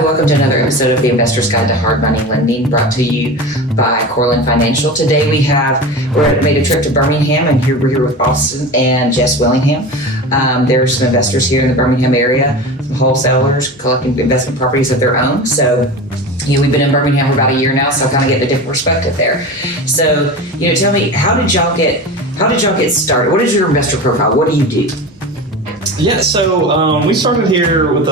Hi, welcome to another episode of the Investor's Guide to Hard Money Lending, brought to you by CoreLend Financial. Today we're made a trip to Birmingham, and we're here with Austin and Jess Willingham. There's some investors here in the Birmingham area, some wholesalers collecting investment properties of their own. So, we've been in Birmingham for about a year now, so I kind of get a different perspective there. So, tell me, how did y'all get started? What is your investor profile? What do you do? Yeah, so we started here with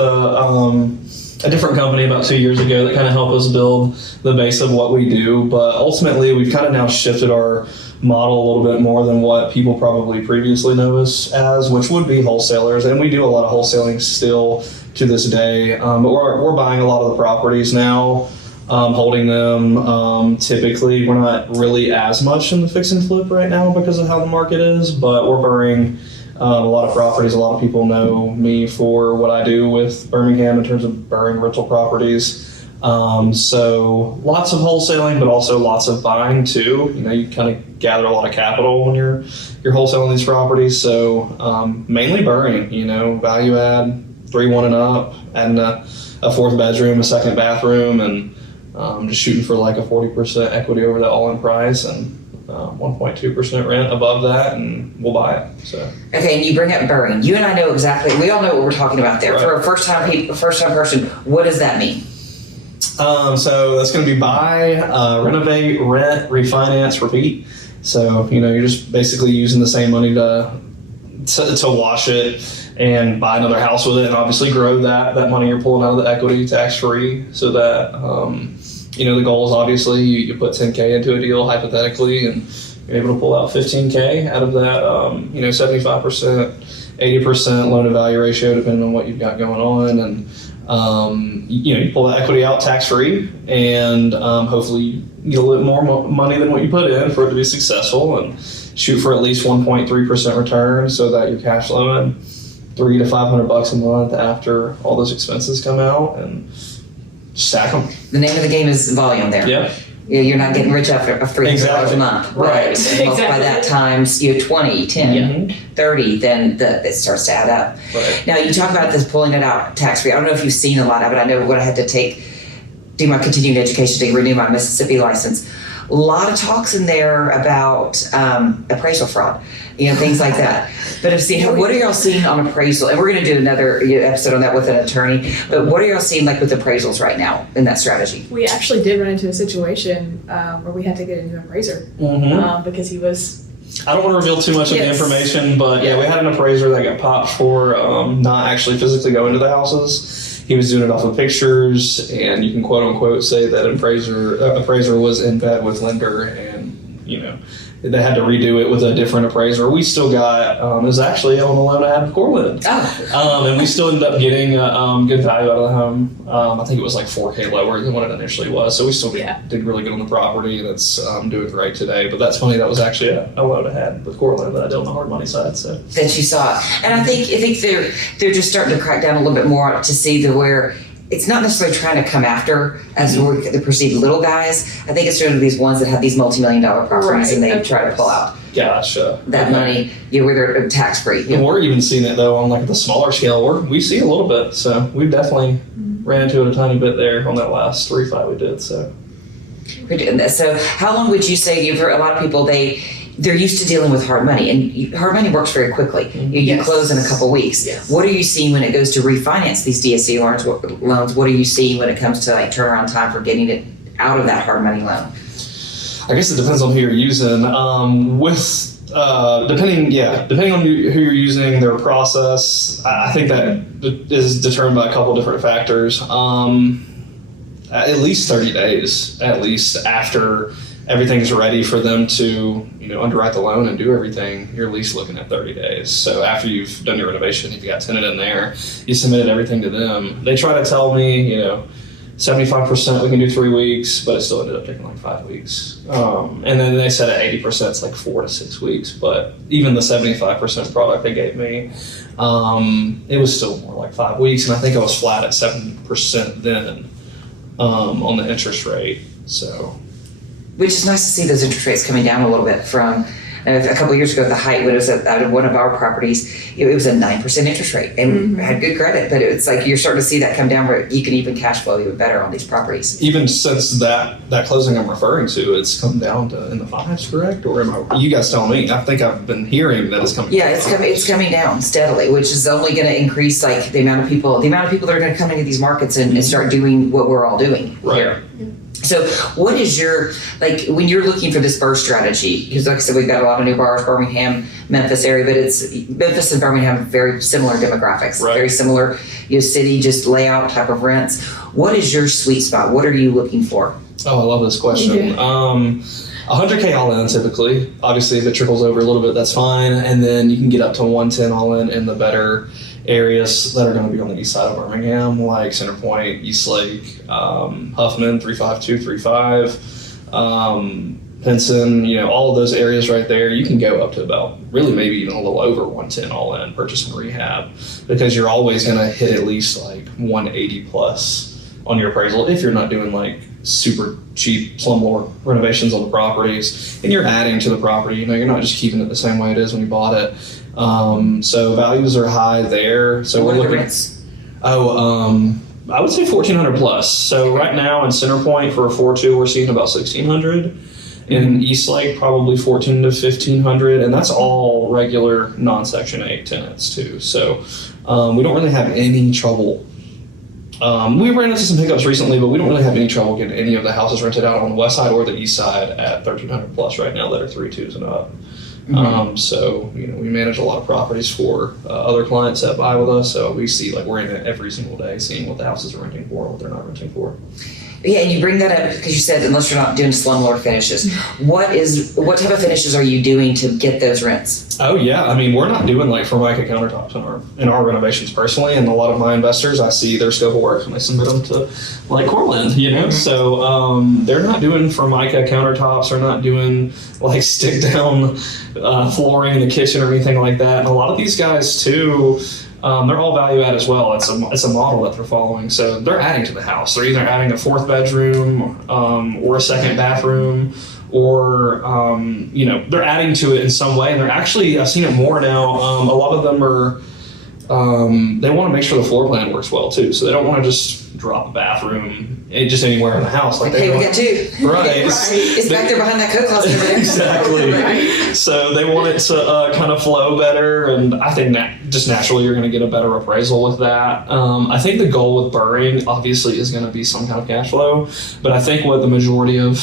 a different company about 2 years ago that kind of helped us build the base of what we do. But ultimately, we've kind of now shifted our model a little bit more than what people probably previously know us as, which would be wholesalers. And we do a lot of wholesaling still to this day. But we're buying a lot of the properties now, holding them. Typically, we're not really as much in the fix and flip right now because of how the market is, but we're buying a lot of properties. A lot of people know me for what I do with Birmingham in terms of buying rental properties. So lots of wholesaling, but also lots of buying too. You kind of gather a lot of capital when you're wholesaling these properties. So mainly buying, value add, 3-1 and up, and a fourth bedroom, a second bathroom, and just shooting for like a 40% equity over the all-in price and 1.2% rent above that, and we'll buy it. So okay, and you bring up burring. You and I know exactly. We all know what we're talking about there. Right. For a first-time person, what does that mean? So that's going to be buy, renovate, rent, refinance, repeat. So you're just basically using the same money to wash it and buy another house with it, and obviously grow that money you're pulling out of the equity tax-free, so that the goal is obviously you put $10K into a deal hypothetically, and you're able to pull out $15K out of that. 75%, 80% loan to value ratio, depending on what you've got going on, and you pull the equity out tax-free, and hopefully you get a little more money than what you put in for it to be successful, and shoot for at least 1.3% return, so that you're cash flowing $300 to $500 a month after all those expenses come out, and stack them. The name of the game is volume there. Yeah. You're not getting rich off of $300 a month. Right. Multiply that times 20, 10, 30, then it starts to add up. Right. Now, you talk about this pulling it out tax-free. I don't know if you've seen a lot of it. I know what I had to do my continuing education to renew my Mississippi license. A lot of talks in there about appraisal fraud, things like that. But what are y'all seeing on appraisal? And we're going to do another episode on that with an attorney. But what are y'all seeing with appraisals right now in that strategy? We actually did run into a situation where we had to get a new appraiser because he was. I don't want to reveal too much of the information, but we had an appraiser that got popped for not actually physically going to the houses. He was doing it off of pictures, and you can quote unquote say that an appraiser was in bed with lender, and they had to redo it with a different appraiser. We still got it was actually on the loan I had with CoreLend, and we still ended up getting good value out of the home. I think it was like $4K lower than what it initially was, so we still did really good on the property, and it's doing great today. But that's funny, that was actually a loan I had with CoreLend that I did on the hard money side. So that you saw, and I think they're just starting to crack down a little bit more to see where it's not necessarily trying to come after as the perceived little guys. I think it's sort of these ones that have these multi-million-dollar properties, and they try to pull out that money, where they're tax-free. And we're even seeing it though on the smaller scale. We see a little bit, so we've definitely ran into it a tiny bit there on that last refi we did. So we're doing this. So how long would you say? You've heard a lot of people they're used to dealing with hard money, and hard money works very quickly. You close in a couple weeks. Yes. What are you seeing when it goes to refinance these DSC loans? What are you seeing when it comes to turnaround time for getting it out of that hard money loan? I guess it depends on who you're using. Depending on who you're using, their process, I think that is determined by a couple different factors. At least 30 days, after everything's ready for them to, underwrite the loan and do everything, you're at least looking at 30 days. So after you've done your renovation, if you got tenant in there, you submitted everything to them. They try to tell me, 75% we can do 3 weeks, but it still ended up taking 5 weeks. And then they said at 80% it's 4 to 6 weeks. But even the 75% product they gave me, it was still more like 5 weeks. And I think I was flat at 7% then on the interest rate. So, which is nice to see those interest rates coming down a little bit from a couple of years ago, the height when it was out of one of our properties, it was a 9% interest rate and had good credit. But it's like you're starting to see that come down where you can even cash flow even better on these properties. Even since that closing I'm referring to, it's come down to in the 5s, correct? Or you guys tell me? I think I've been hearing that it's coming. Yeah, it's coming down steadily, which is only going to increase like the amount of people that are going to come into these markets and start doing what we're all doing here. So what is your, like, when you're looking for this BRRRR strategy, because like I said, we've got a lot of new BRRRRs, Birmingham, Memphis area, but Memphis and Birmingham have very similar demographics, very similar, city, just layout type of rents. What is your sweet spot? What are you looking for? Oh, I love this question. Yeah. 100K all in typically. Obviously, if it trickles over a little bit, that's fine. And then you can get up to 110 all in the better areas that are going to be on the east side of Birmingham, like Center Point, Eastlake, Huffman, 352, 35, Pinson, all of those areas right there. You can go up to about really maybe even a little over 110 all in, purchase and rehab, because you're always going to hit at least like 180 plus on your appraisal if you're not doing like super cheap slumlord renovations on the properties and you're adding to the property. You're not just keeping it the same way it is when you bought it. So values are high there. So what we're are the looking. rents? I would say 1,400 plus. So right now in Center Point for a 4.2, we're seeing about 1,600. In Eastlake, probably 1,400 to 1,500, and that's all regular non-Section 8 tenants too. So we don't really have any trouble. We ran into some hiccups recently, but we don't really have any trouble getting any of the houses rented out on the west side or the east side at 1,300 plus right now that are 3.2s and up. So we manage a lot of properties for other clients that buy with us. So we see, like, we're in it every single day, seeing what the houses are renting for and what they're not renting for. Yeah, and you bring that up because you said unless you're not doing slumlord finishes, what type of finishes are you doing to get those rents? Oh yeah, I mean, we're not doing like Formica countertops in our renovations personally, and a lot of my investors, I see their scope of work and they submit them to like CoreLend, So they're not doing Formica countertops, they're not doing like stick down flooring in the kitchen or anything like that. And a lot of these guys too. They're all value add as well. It's a model that they're following. So they're adding to the house. They're either adding a 4th bedroom or a 2nd bathroom, or they're adding to it in some way. And they're actually, I've seen it more now. A lot of them are they want to make sure the floor plan works well too. So they don't want to just drop a bathroom just anywhere in the house. Like, hey, we got 2. Right. It's back there behind that coat closet over there. Exactly. Right. So they want it to kind of flow better, and I think just naturally you're going to get a better appraisal with that. I think the goal with BRRRRing obviously is going to be some kind of cash flow, but I think what the majority of,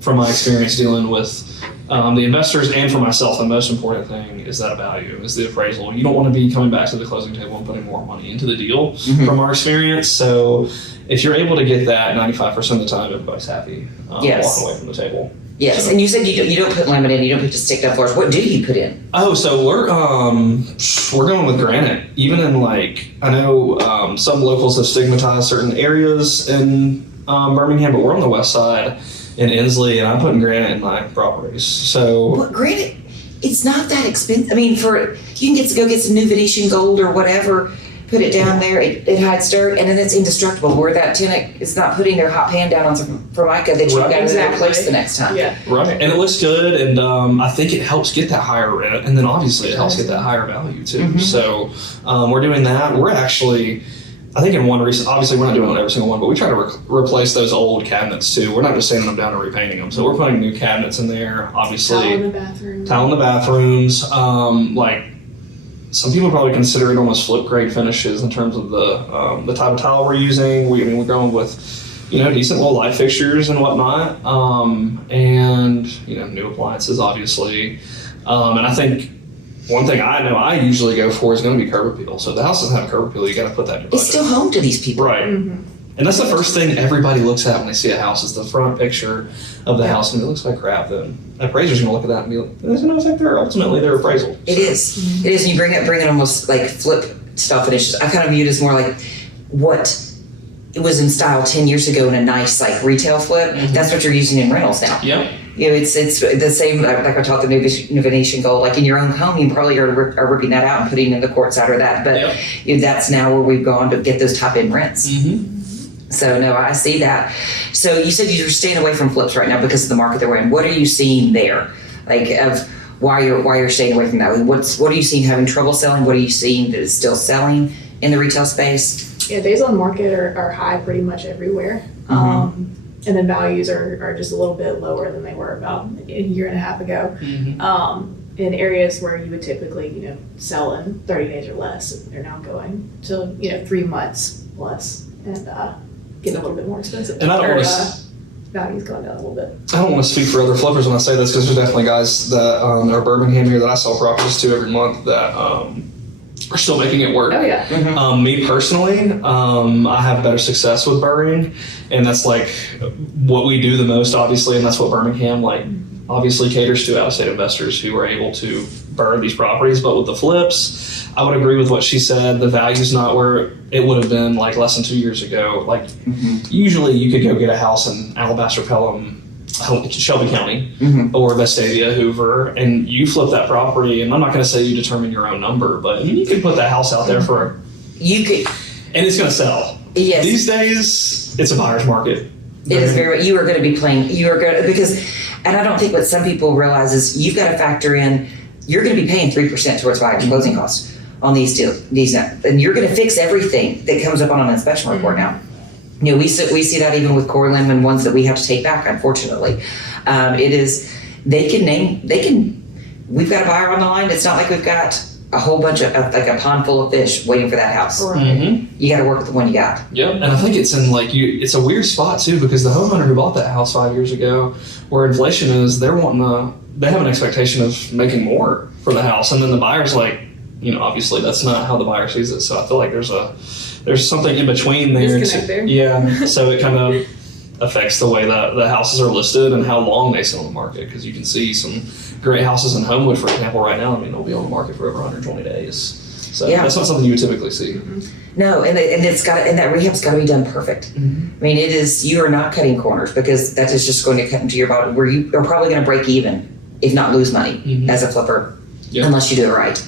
from my experience dealing with the investors and for myself, the most important thing is that value, is the appraisal. You don't want to be coming back to the closing table and putting more money into the deal from our experience. So if you're able to get that 95% of the time, everybody's happy walking away from the table. Yes, So. and you said you don't put laminate in, you don't put just stick down floors. What do you put in? Oh, so we're going with granite. Even in I know some locals have stigmatized certain areas in Birmingham, but we're on the west side in Inslee, and I'm putting granite in my properties. So But granite, it's not that expensive. I mean, you can go get some new Venetian gold or whatever, put it down there. It hides dirt, and then it's indestructible. Where that tenant is not putting their hot pan down on some Formica that you've got to replace the next time. Yeah. right, and it looks good, and I think it helps get that higher rent, and then obviously it helps get that higher value too. So we're doing that. We're actually, I think in one recent, obviously we're not doing it on every single one, but we try to replace those old cabinets too. We're not just sanding them down and repainting them. So we're putting new cabinets in there, obviously. Tile in the bathroom. Tile in the bathrooms. Some people probably consider it almost flip grade finishes in terms of the type of tile we're using. We're going with, decent little light fixtures and whatnot. And, new appliances, obviously. And I think one thing I know I usually go for is going to be curb appeal. So if the house doesn't have curb appeal, you got to put that in your budget. It's still home to these people. Right. And that's the first thing everybody looks at when they see a house, is the front picture of the house. And if it looks like crap, then an appraiser's going to look at that and be like, it's going to affect their appraisal. It is. It is. And you bring it almost like flip style finishes. I kind of view it as more like what it was in style 10 years ago in a nice like retail flip. That's what you're using in rentals now. Yep. It's the same, like I taught the new Venetian gold, like in your own home, you probably are ripping that out and putting in the quartz out of that. But that's now where we've gone to get those top end rents. So no, I see that. So you said you're staying away from flips right now because of the market that we're in. What are you seeing there? Like why you're staying away from that? What are you seeing having trouble selling? What are you seeing that is still selling in the retail space? Yeah, days on market are high pretty much everywhere. And then values are just a little bit lower than they were about a year and a half ago. In areas where you would typically, sell in 30 days or less, they're now going to, 3 months plus and getting a little bit more expensive. And I don't want values going down a little bit. I don't want to speak for other flippers when I say this, because there's definitely guys that are Birmingham here that I sell properties to every month that are still making it work. Oh yeah. Me personally, I have better success with BRRRR, and that's like what we do the most, obviously, and that's what Birmingham obviously caters to out-of-state investors who are able to BRRRR these properties. But with the flips, I would agree with what she said. The value's not where it would have been like less than 2 years ago. Like usually you could go get a house in Alabaster, Pelham, Shelby County, or Vestavia, Hoover, and you flip that property. And I'm not going to say you determine your own number, but you could put that house out there and it's going to sell. Yes. These days, it's a buyer's market. It is very. You are going to be playing. You are going because, and I don't think what some people realize is you've got to factor in. You're going to be paying 3% towards buyer's closing costs on these deals. And you're going to fix everything that comes up on an inspection report now. We see that even with CoreLend and ones that we have to take back. Unfortunately, it is. We've got a buyer on the line. It's not like we've got a whole bunch of like a pond full of fish waiting for that house. You got to work with the one you got. Yep, and I think it's in it's a weird spot too, because the homeowner who bought that house 5 years ago, where inflation is, they have an expectation of making more for the house, and then the buyer's like, obviously that's not how the buyer sees it. So I feel like there's something in between there. Yeah, so it kind of affects the way that the houses are listed and how long they sell on the market, because you can see some great houses in Homewood, for example, right now. They'll be on the market for over 120 days. So that's not something you would typically see. No, and that rehab's got to be done perfect. It is. You are not cutting corners, because that is just going to cut into your bottom, where you are probably going to break even, if not lose money, as a flipper, unless you do it right.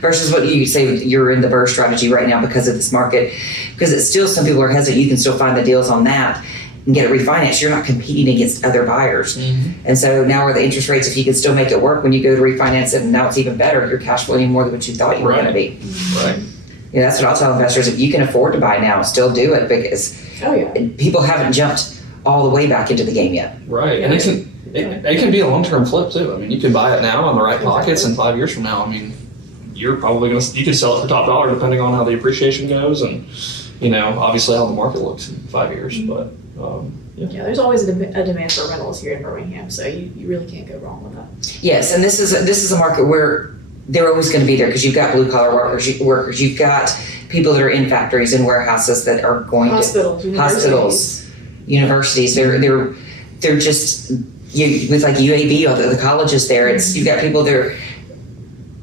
Versus what you say, you're in the BRRRR strategy right now because of this market, because it's still, some people are hesitant. You can still find the deals on that and get it refinanced. You're not competing against other buyers. And so now are the interest rates, if you can still make it work when you go to refinance it, and now it's even better, you're cash flowing more than what you thought you were going to be. Right. That's what I'll tell investors. If you can afford to buy now, still do it, because people haven't jumped all the way back into the game yet. Right. And it can be a long-term flip too. You can buy it now in the right pockets, and 5 years from now, you're probably you could sell it for top dollar depending on how the appreciation goes, and obviously how the market looks in 5 years. But there's always a demand for rentals here in Birmingham, so you really can't go wrong with that. Yes, and this is a market where they're always going to be there, because you've got blue collar workers, you've got people that are in factories and warehouses that are going hospitals, universities. They're just with like UAB or the colleges there. You've got people that are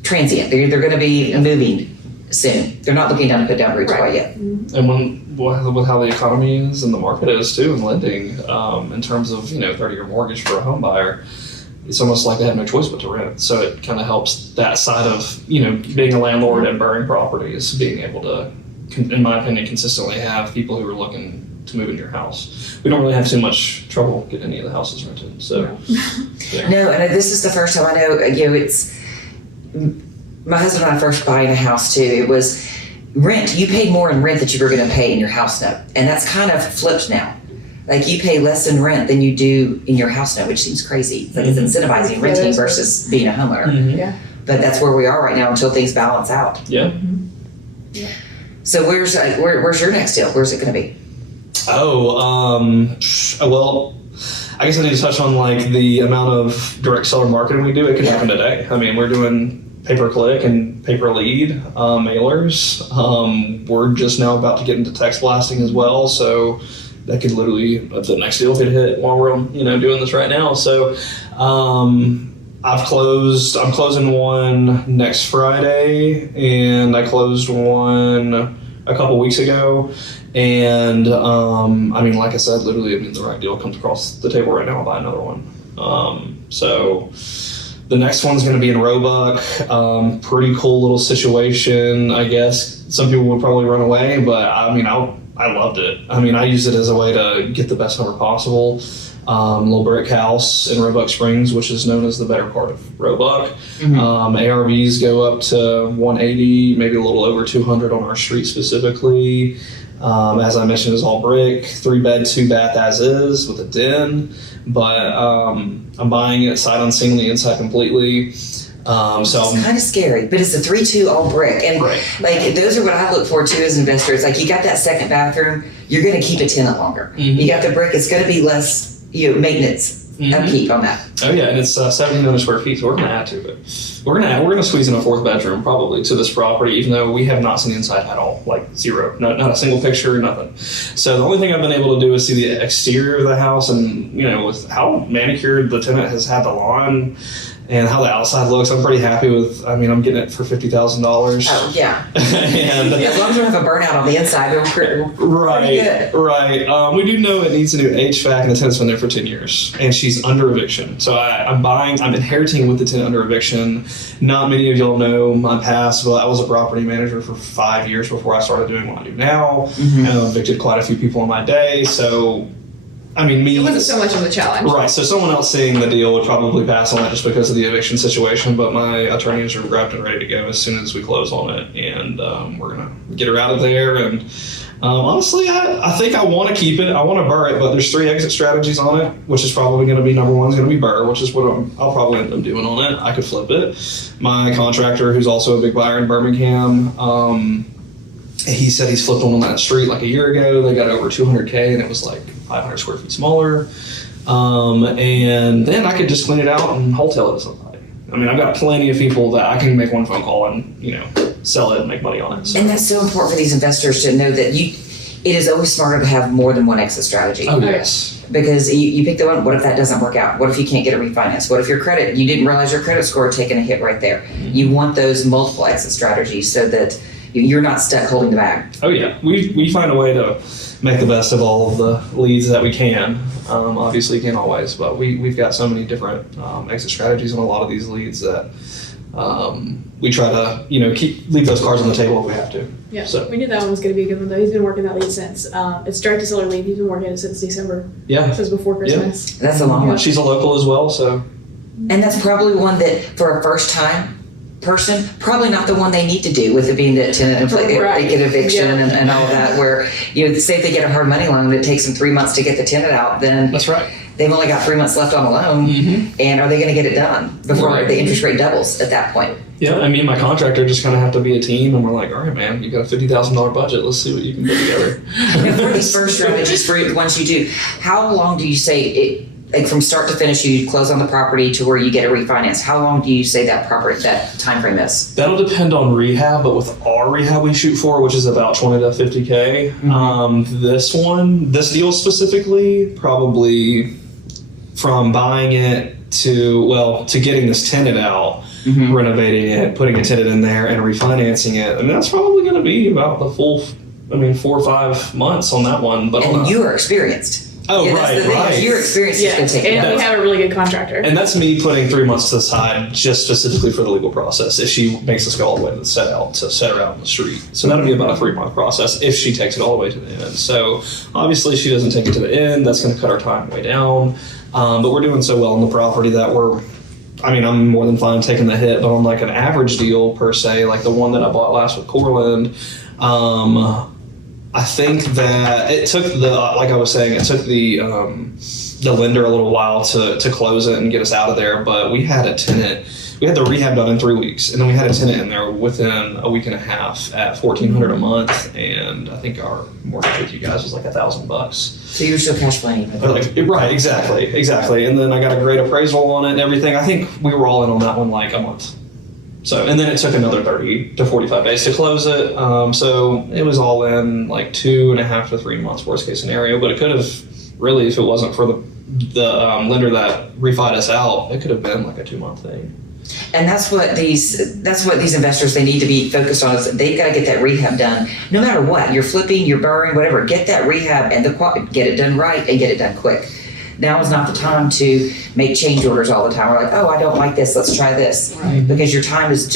transient. They're going to be moving soon. They're not looking down to put down roots quite yet. And with how the economy is and the market is too, and lending, in terms of 30-year mortgage for a home buyer, it's almost like they have no choice but to rent. So it kind of helps that side of being a landlord and BRRRR properties, being able to, in my opinion, consistently have people who are looking to move into your house. We don't really have too much trouble getting any of the houses rented. So no, and this is the first time I know. It's my husband and I first buying a house too. It was rent. You paid more in rent that you were going to pay in your house note, and that's kind of flipped now. Like you pay less in rent than you do in your house note, which seems crazy. It's like it's incentivizing renting versus being a homeowner. But that's where we are right now until things balance out. So where's your next deal? Where's it going to be? Well, I guess I need to touch on the amount of direct seller marketing we do. It could happen today. We're doing pay-per-click and pay-per-lead mailers. We're just now about to get into text blasting as well, so that could literally, the next deal could hit while we're doing this right now. So I'm closing one next Friday, and I closed one a couple weeks ago. And like I said, literally, the right deal comes across the table right now, I'll buy another one. So the next one's going to be in Roebuck. Pretty cool little situation, I guess. Some people would probably run away, but I'll I loved it. I mean, I used it as a way to get the best number possible. Little brick house in Roebuck Springs, which is known as the better part of Roebuck. ARVs go up to 180, maybe a little over 200 on our street specifically. As I mentioned, it's all brick, 3-bed, 2-bath as is with a den. But I'm buying it sight unseen, inside completely. So it's kind of scary, but it's a 3-2 all brick, and like those are what I look for too as investors. Like you got that second bathroom, you're going to keep a tenant longer. You got the brick, it's going to be less maintenance upkeep on that. Oh yeah, and it's 1,700 square feet, so we're going to add to it. We're going to squeeze in a 4th bedroom probably to this property, even though we have not seen the inside at all, like zero, not a single picture, nothing. So the only thing I've been able to do is see the exterior of the house, and with how manicured the tenant has had the lawn and how the outside looks, I'm pretty happy with. I mean, I'm getting it for $50,000. Oh yeah, and as long as we don't have a burnout on the inside, we're pretty good. Right. We do know it needs a new HVAC, and the tenant's been there for 10 years, and she's under eviction. So I'm inheriting with the tenant under eviction. Not many of y'all know my past, but I was a property manager for 5 years before I started doing what I do now, and I evicted quite a few people in my day. So. I mean, it wasn't so much of a challenge. Right, so someone else seeing the deal would probably pass on it just because of the eviction situation, but my attorneys are grabbed and ready to go as soon as we close on it, and we're going to get her out of there. And honestly, I think I want to keep it. I want to BRRRR it, but there's 3 exit strategies on it, which is probably going to be number 1 is going to be BRRRR, which is what I'll probably end up doing on it. I could flip it. My contractor, who's also a big buyer in Birmingham, he said he's flipped one on that street like a year ago. They got over 200K, and it was like 500 square feet smaller. And then I could just clean it out and wholesale it to somebody. I mean, I've got plenty of people that I can make one phone call and, sell it and make money on it. So. And that's so important for these investors to know that it is always smarter to have more than one exit strategy. Oh, yes. Because you pick the one, what if that doesn't work out? What if you can't get a refinance? What if you didn't realize your credit score had taken a hit right there? You want those multiple exit strategies so that you're not stuck holding the bag. Oh yeah, we find a way to make the best of all of the leads that we can. Obviously, you can't always, but we've got so many different exit strategies on a lot of these leads that we try to leave those cards on the table if we have to. Yeah, so we knew that one was going to be a good one though. He's been working that lead since it's direct to seller lead. He's been working it since December. Yeah, since before Christmas. Yeah. That's a long one. She's a local as well, so. And that's probably one that for a first time person, probably not the one they need to do with it being the tenant and they get eviction and all of that, where say if they get a hard money loan and it takes them 3 months to get the tenant out, then that's right. They've only got 3 months left on the loan, and are they going to get it done before the interest rate doubles at that point? Yeah, I mean, my contractor just kind of have to be a team, and we're like, all right, man, you got a $50,000 budget. Let's see what you can put together. Now, for these first strategies, for the ones you do, how long do you say it? Like from start to finish, you close on the property to where you get a refinance. How long do you say that time frame is? That'll depend on rehab, but with our rehab we shoot for, which is about 20 to 50K. This deal specifically, probably from buying it to getting this tenant out, renovating it, putting a tenant in there, and refinancing it. I mean, that's probably going to be about the full, 4 or 5 months on that one. But you are experienced. Oh, right. Your experience is going to take it. And we have a really good contractor. And that's me putting 3 months to the side just specifically for the legal process. If she makes us go all the way to set her out on the street. So that'll be about a 3-month process if she takes it all the way to the end. So obviously she doesn't take it to the end. That's going to cut our time way down. But we're doing so well on the property that I'm more than fine taking the hit, but on like an average deal per se, like the one that I bought last with CoreLend, I think that it took the lender a little while to close it and get us out of there, but we had the rehab done in 3 weeks, and then we had a tenant in there within a week and a half at $1,400 a month, and I think our mortgage with you guys was like $1,000. So you're still cash flowing. Right, exactly. And then I got a great appraisal on it and everything. I think we were all in on that one like a month. So, and then it took another 30 to 45 days to close it. So it was all in like 2.5 to 3 months, worst case scenario. But it could have really, if it wasn't for the lender that refied us out, it could have been like a 2-month thing. And that's what these investors, they need to be focused on, is they've got to get that rehab done. No matter what, you're flipping, you're BRRRRing, whatever, get that rehab and get it done right and get it done quick. Now is not the time to make change orders all the time. We're like, oh, I don't like this, let's try this. Right. Because your time is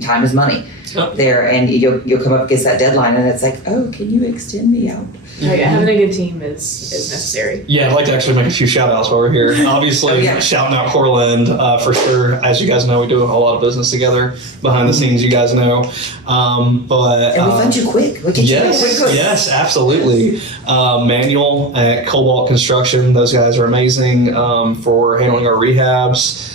time is money. there, and you'll come up against that deadline, and it's like, oh, can you extend me out? Oh yeah, having a good team is necessary. Yeah, I'd like to actually make a few shout outs while we're here. Obviously, shouting out CoreLend for sure. As you guys know, we do a whole lot of business together behind the scenes, you guys know. And we fund you quick. We get you quick. Yes, absolutely. Manual at Cobalt Construction. Those guys are amazing for handling our rehabs.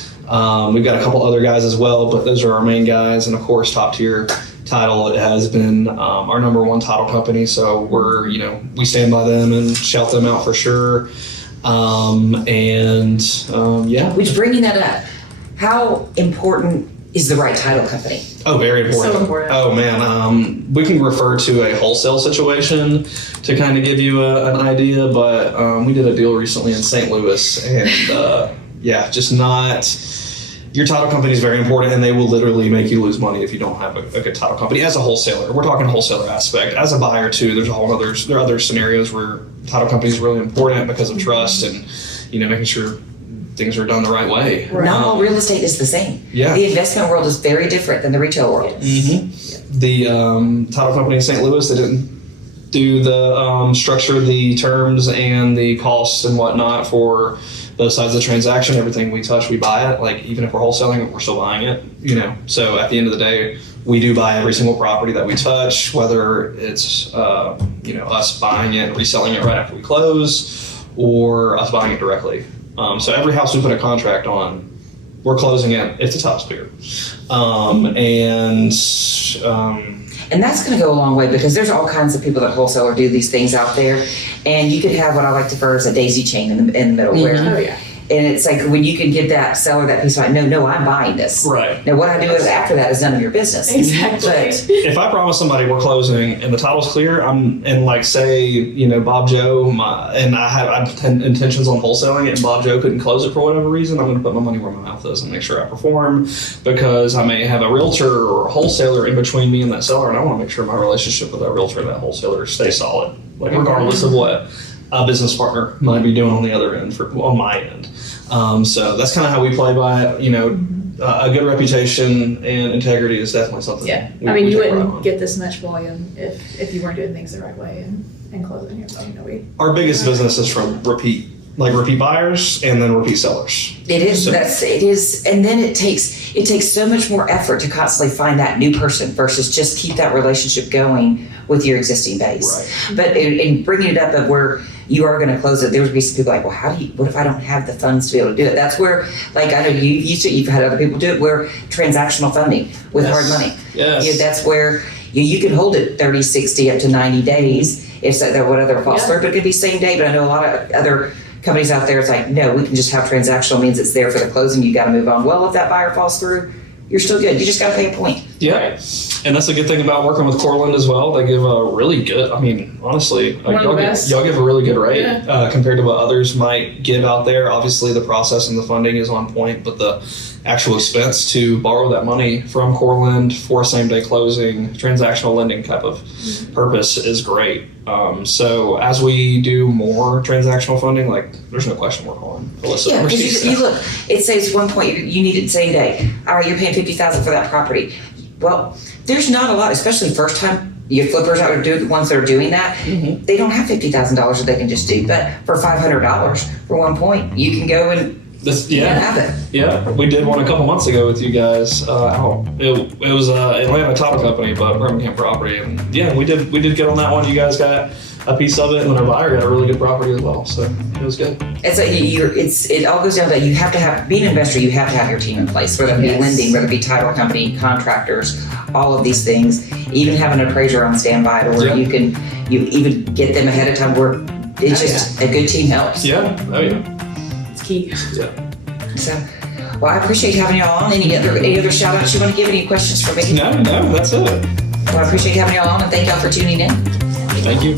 We've got a couple other guys as well, but those are our main guys. And of course, Top Tier Title, it has been our number one title company. So we stand by them and shout them out for sure. Which, bringing that up, how important is the right title company? Oh, very important. So important. Oh man, we can refer to a wholesale situation to kind of give you an idea, but we did a deal recently in St. Louis, and just not. Your title company is very important, and they will literally make you lose money if you don't have a good title company. As a wholesaler, we're talking wholesaler aspect. As a buyer too, there are other scenarios where title company is really important because of trust and making sure things are done the right way. Right. Not all real estate is the same. Yeah. The investment world is very different than the retail world. Mm-hmm. The title company in St. Louis, they didn't do the structure, the terms, and the costs and whatnot for both sides of the transaction. Everything we touch, we buy it. Like, even if we're wholesaling, we're still buying it. So at the end of the day, we do buy every single property that we touch, whether it's us buying it and reselling it right after we close, or us buying it directly. So every house we put a contract on, we're closing it if the top's bigger. And that's going to go a long way, because there's all kinds of people that wholesale or do these things out there, and you could have what I like to refer as a daisy chain in the middle. Mm-hmm. Oh yeah. And it's like, when you can give that seller that piece of mind, no, I'm buying this. Right. Now, what I do after that is none of your business. Exactly. But if I promise somebody we're closing and the title's clear, Bob Joe, and I have intentions on wholesaling it, and Bob Joe couldn't close it for whatever reason, I'm going to put my money where my mouth is and make sure I perform, because I may have a realtor or a wholesaler in between me and that seller, and I want to make sure my relationship with that realtor and that wholesaler stays solid, regardless of what a business partner might be doing on the other end on my end. So that's kind of how we play by it. A good reputation and integrity is definitely something. Yeah, we you take pride wouldn't on. get this much volume if you weren't doing things the right way and closing your phone. Our biggest business is from repeat buyers and then repeat sellers. it is, and then it takes so much more effort to constantly find that new person versus just keep that relationship going with your existing base. Right. But in bringing it up of where you are going to close it, there would be some people like, well, what if I don't have the funds to be able to do it? That's where, like, I know you've had other people do it, where transactional funding with hard money. Yes. That's where you can hold it 30, 60, up to 90 days if whatever falls through, but it could be same day. But I know a lot of other companies out there, it's like, no, we can just have transactional, means it's there for the closing, you got to move on. Well, if that buyer falls through, you're still good. You just got to pay a point. Yeah. And that's a good thing about working with CoreLend as well. They give a really good, honestly, y'all give a really good rate compared to what others might give out there. Obviously, the process and the funding is on point, but the actual expense to borrow that money from CoreLend for same-day closing, transactional lending type of purpose is great. So as we do more transactional funding, there's no question we're calling Alyssa. Yeah, because you look, it says one point you need it same day. All right, you're paying $50,000 for that property. Well, there's not a lot, especially first time your flippers out there, the ones that are doing that. Mm-hmm. They don't have $50,000 that they can just do, but for $500 for one point, you can go and have it. Yeah, we did one a couple months ago with you guys. It was Atlanta title company, but Birmingham property, and we did get on that one. You guys got a piece of it, and then our buyer got a really good property as well. So it was good. It all goes down to you have to have, being an investor, you have to have your team in place, whether it be lending, whether it be title company, contractors, all of these things. Even have an appraiser on standby, or you even get them ahead of time. Where it's just a good team helps. Yeah. Oh yeah. It's key. Yeah. So, well, I appreciate having y'all on. Any other shout outs you want to give? Any questions for me? No, that's it. Well, I appreciate having y'all on, and thank y'all for tuning in. Thank you.